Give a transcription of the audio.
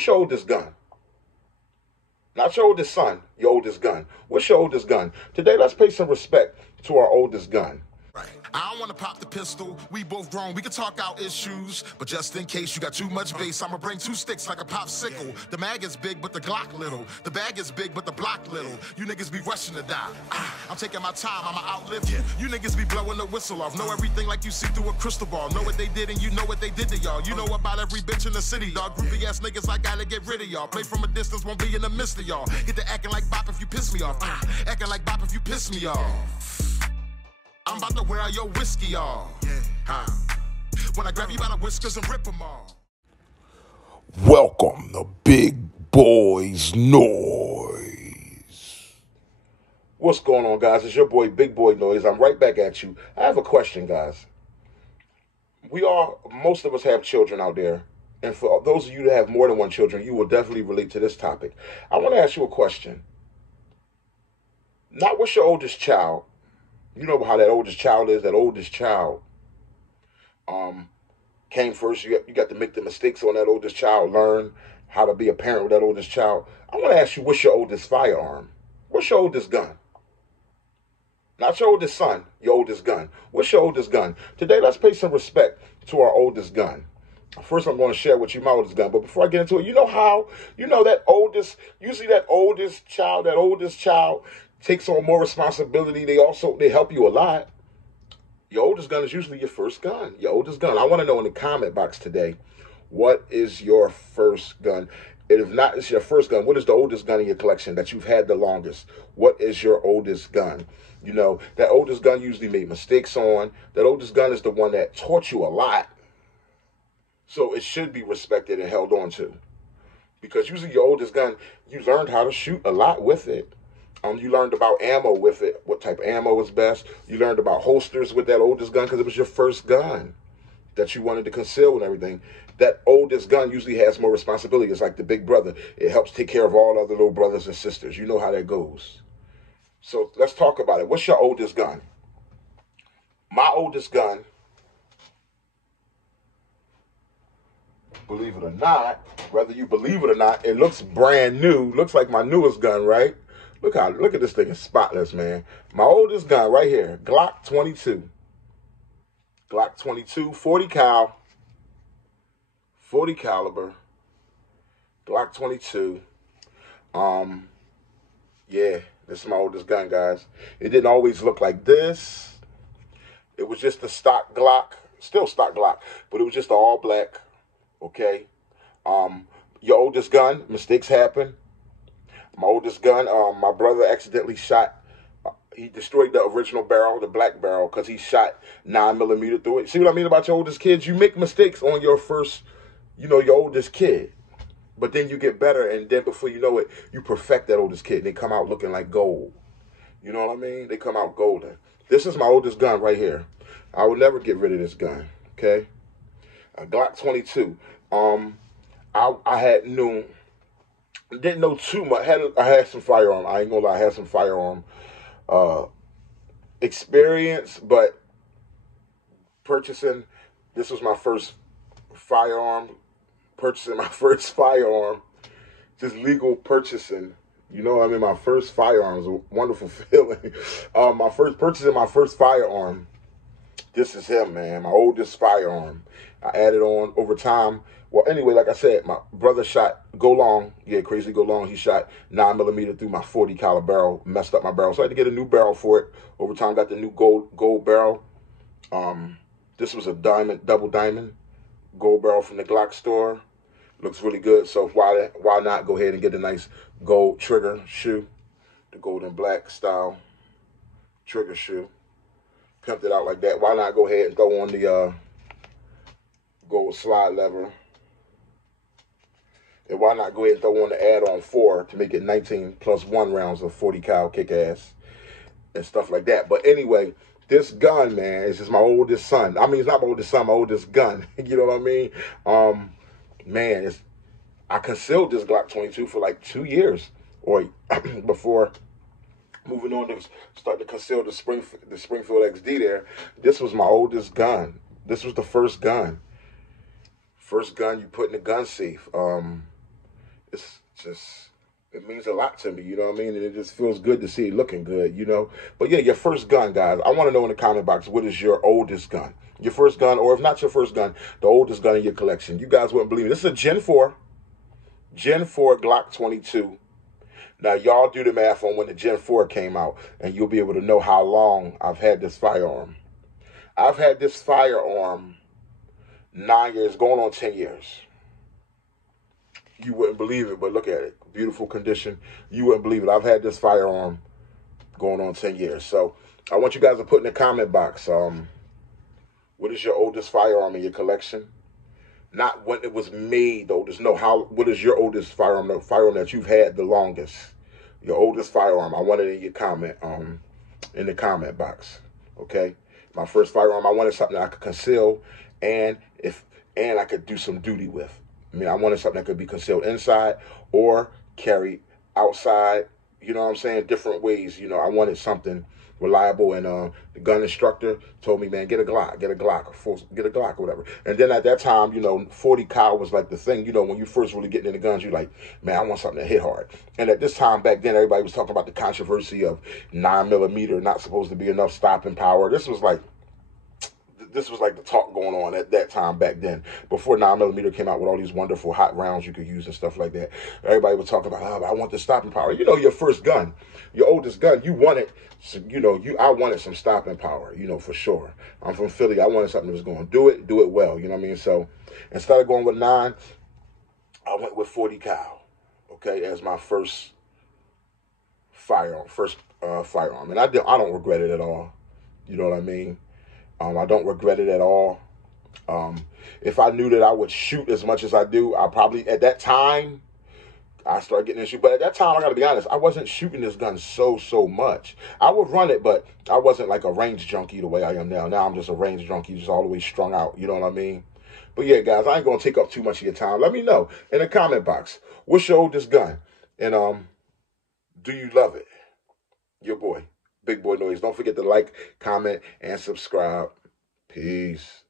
What's your oldest gun? Not your oldest son, your oldest gun. What's your oldest gun? Today, let's pay some respect to our oldest gun. Right. I don't want to pop the pistol. We both grown. We can talk out issues. But just in case you got too much bass, I'ma bring 2 sticks like a popsicle. The mag is big, but the Glock little. The bag is big, but the block little. You niggas be rushing to die. I'm taking my time. I'ma outlive you. You niggas be blowing the whistle off. Know everything like you see through a crystal ball. Know what they did and you know what they did to y'all. You know about every bitch in the city, dog. Groupie ass niggas, I gotta get rid of y'all. Play from a distance, won't be in the midst of y'all. Get to acting like bop if you piss me off. Acting like bop if you piss me off. I'm about to wear out your whiskey off. When I grab you by the whiskers and rip them off. Welcome to Big Boys Noise. What's going on, guys? It's your boy, Big Boy Noise. I'm right back at you. I have a question, guys. Most of us have children out there. And for those of you that have more than one children, you will definitely relate to this topic. I want to ask you a question. Not what's your oldest child. You know how that oldest child is. That oldest child came first. You got to make the mistakes on that oldest child. Learn how to be a parent with that oldest child. I want to ask you, what's your oldest firearm? What's your oldest gun? Not your oldest son, your oldest gun. What's your oldest gun? Today, let's pay some respect to our oldest gun. First, I'm going to share with you my oldest gun. But before I get into it, usually that oldest child takes on more responsibility. They help you a lot. Your oldest gun is usually your first gun. Your oldest gun. I want to know in the comment box today, what is your first gun? And if not, it's your first gun. What is the oldest gun in your collection that you've had the longest? What is your oldest gun? You know, that oldest gun usually made mistakes on. That oldest gun is the one that taught you a lot. So it should be respected and held on to. Because usually your oldest gun, you learned how to shoot a lot with it. You learned about ammo with it, what type of ammo is best. You learned about holsters with that oldest gun because it was your first gun that you wanted to conceal and everything. That oldest gun usually has more responsibility. It's like the big brother. It helps take care of all other little brothers and sisters. You know how that goes. So let's talk about it. What's your oldest gun? My oldest gun, believe it or not, whether you believe it or not, it looks brand new. Looks like my newest gun, right? Look at this thing, it's spotless, man. My oldest gun right here, Glock 22. Glock 22, 40 caliber. Glock 22. Yeah, this is my oldest gun, guys. It didn't always look like this. It was just a stock Glock, still stock Glock, but it was just all black, okay? Your oldest gun, mistakes happen. My oldest gun, my brother accidentally shot, he destroyed the original barrel, the black barrel, because he shot 9mm through it. See what I mean about your oldest kids? You make mistakes on your first, your oldest kid. But then you get better, and then before you know it, you perfect that oldest kid, and they come out looking like gold. You know what I mean? They come out golden. This is my oldest gun right here. I will never get rid of this gun, okay? A Glock 22. Didn't know too much. I had some firearm. I ain't gonna lie. I had some firearm experience, but this was my first firearm. Purchasing my first firearm, just legal purchasing. You know what I mean? My first firearm was a wonderful feeling. Purchasing my first firearm. This is him, man. My oldest firearm. I added on over time. Well, anyway, like I said, my brother shot Go Long. Yeah, Crazy Go Long. He shot 9mm through my 40 caliber barrel, messed up my barrel. So I had to get a new barrel for it. Over time, got the new gold barrel. This was a double diamond gold barrel from the Glock store. Looks really good. So why not go ahead and get a nice gold trigger shoe, the gold and black style trigger shoe. Pimped it out like that. Why not go ahead and throw on the gold slide lever? And why not go ahead and throw on the add-on 4 to make it 19 plus 1 rounds of 40 cal kick-ass and stuff like that. But anyway, this gun, man, is just my oldest son. I mean, it's not my oldest son, my oldest gun. You know what I mean? Man, I concealed this Glock 22 for like 2 years or before moving on to start to conceal the Springfield XD there. This was my oldest gun. This was the first gun. First gun you put in the gun safe. it's just, it means a lot to me, you know what I mean? And it just feels good to see it looking good, you know? But yeah, your first gun, guys. I want to know in the comment box, what is your oldest gun? Your first gun, or if not your first gun, the oldest gun in your collection. You guys wouldn't believe it. This is a Gen 4 Glock 22. Now, y'all do the math on when the Gen 4 came out, and you'll be able to know how long I've had this firearm. I've had this firearm 9 years, going on 10 years. You wouldn't believe it, but look at it. Beautiful condition. You wouldn't believe it. I've had this firearm going on 10 years. So I want you guys to put in the comment box, what is your oldest firearm in your collection? Not when it was made, though. There's no how. What is your oldest firearm? The firearm that you've had the longest. Your oldest firearm. I want it in your comment, in the comment box. Okay. My first firearm. I wanted something that I could conceal, and I could do some duty with. I mean, I wanted something that could be concealed inside or carried outside. You know what I'm saying? Different ways. You know, I wanted something reliable, and the gun instructor told me, man, get a Glock, get a Glock or whatever. And then at that time, you know, 40 cal was like the thing. You know, when you first really getting into guns, you're like, man, I want something that hit hard. And at this time back then, everybody was talking about the controversy of 9mm not supposed to be enough stopping power. This was like the talk going on at that time back then, before 9mm came out with all these wonderful hot rounds you could use and stuff like that. Everybody was talking about, oh, I want the stopping power. You know, your first gun, your oldest gun, you wanted, you know, I wanted some stopping power, you know, for sure. I'm from Philly. I wanted something that was going to do it well, you know what I mean? So instead of going with 9, I went with 40 cal, okay, as my first firearm, firearm. And I don't regret it at all. You know what I mean? I don't regret it at all. If I knew that I would shoot as much as I do, I probably, at that time, I started getting in shoot. But at that time, I got to be honest, I wasn't shooting this gun so much. I would run it, but I wasn't like a range junkie the way I am now. Now I'm just a range junkie, just all the way strung out. You know what I mean? But yeah, guys, I ain't going to take up too much of your time. Let me know in the comment box, what's your oldest gun? And do you love it? Your boy, Big Boy Noise. Don't forget to like, comment, and subscribe. Peace.